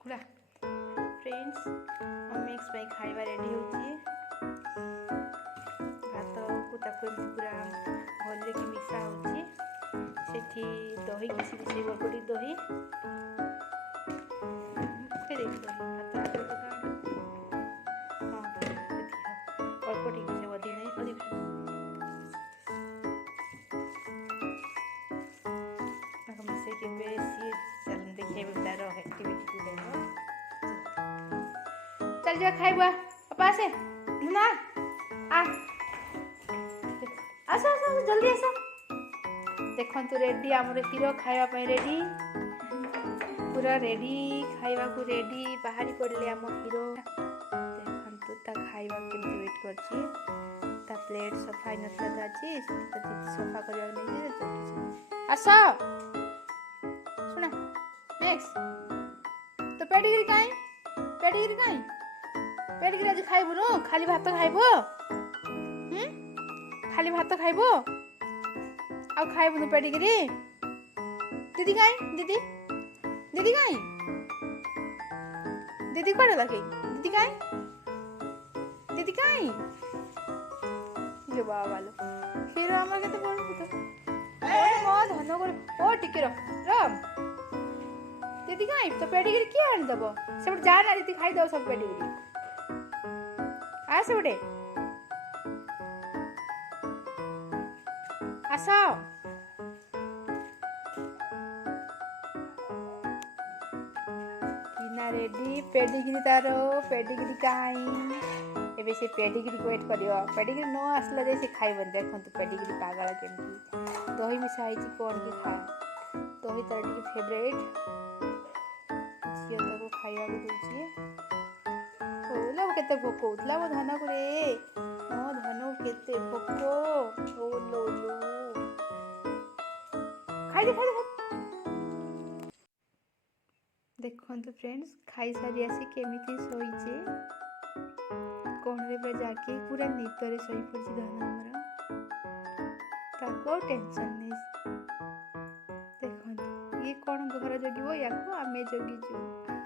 खुला friends mix पे खाଇବା ready होची भात को ताको पूरा भले कि मिक्सा होची सेठी दही किसी किसी बरकोटी दही के देख दही भात हां बरकोटी किसी वधी नहीं अधिक से के बेसी चल देखिए तार एक्टिविटी देखो चल जा खाइबा पापा से ना आ आस आस जल्दी आस देखो तू रेडी आमर हीरो खाइबा पई रेडी पूरा रेडी खाइबा को रेडी बाहरी पड़ले आम हीरो देखो तू ता खाइबा केमती वेट करची ता प्लेट सफा नसला ताची सफा करया नहीं जे आस नेक्स्ट तो पेडिग्री पेडिग्री आज खाइबु नो खाली भात खाइबो खाली भात खाइबो आ खाइबु नो पेडिग्री दीदी काई दीदी काई दीदी कोडे लागे दीदी काई जो बाबा लो हीरो हमर केते बोल तो ओ धन कर ओ टिके रो दीदी खाई तो पेडिग्री किए आन दबो से जा ना दीदी खाई दो सब पेडिग्री आ से बटे आसा किना रेडी पेडिग्री तारो पेडिग्री काई एबे से पेडिग्री को वेट करियो पेडिग्री नो आसला जे से खाइबन देखन तो पेडिग्री पागल केमती दही मिसाई छी कोन की खाए दही तार टी फेवरेट को खाइबा को दउची ओला केते भोक होतला मो धन को रे मो धन केते भोक ओ लो खाइ दे देखो तो फ्रेंड्स खाई सारी आसी केमिति सोईचे कोन रे पे जाके पूरा नीतरे सोई पड़ची धन हमरा ताको टेंशन नहीं देखो ये कौन घर जगिबो या को आमे जगी छु